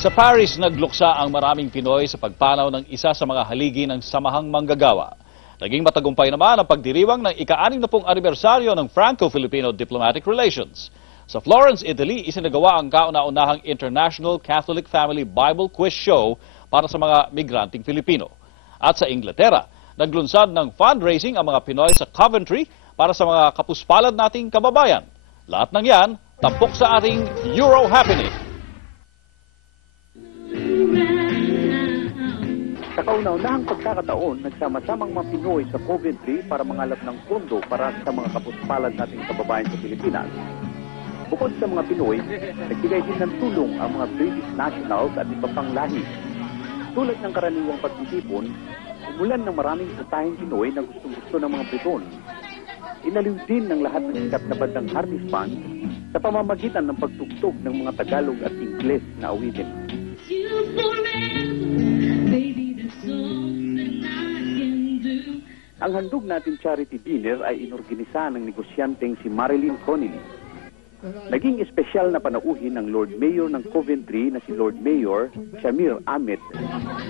Sa Paris, nagluksa ang maraming Pinoy sa pagpanaw ng isa sa mga haligi ng Samahang Manggagawa. Naging matagumpay naman ang pagdiriwang ng ika-60 anibersaryo ng Franco-Filipino Diplomatic Relations. Sa Florence, Italy, isinagawa ang kauna-unahang International Catholic Family Bible Quiz Show para sa mga migranting Filipino. At sa Inglaterra, naglunsad ng fundraising ang mga Pinoy sa Coventry para sa mga kapuspalad nating kababayan. Lahat ng yan, tampok sa ating Euro Happening. Sa kauna-unahang pagkakataon, nagsama-samang mga Pinoy sa Coventry para mangalap ng pondo para sa mga kapuspalad nating kababayan sa Pilipinas. Bukod sa mga Pinoy, nagbigay din ng tulong ang mga British nationals at iba pang lahi. Tulad ng karaniwang pagtitipon, umulan ng maraming putahing Pinoy na gustong-gusto ng mga Briton. Inaliw din ng lahat ng sikat na bandang Harvest Fund sa pamamagitan ng pagtugtog ng mga Tagalog at Ingles na awitin. Ang handog natin charity dinner ay inorganisa ng negosyanteng si Marilyn Connelly. Naging espesyal na panauhin ng Lord Mayor ng Coventry na si Lord Mayor Shamir Ahmed.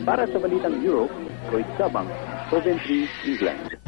Para sa Balitang Europe, Roy Sabang, Coventry, England.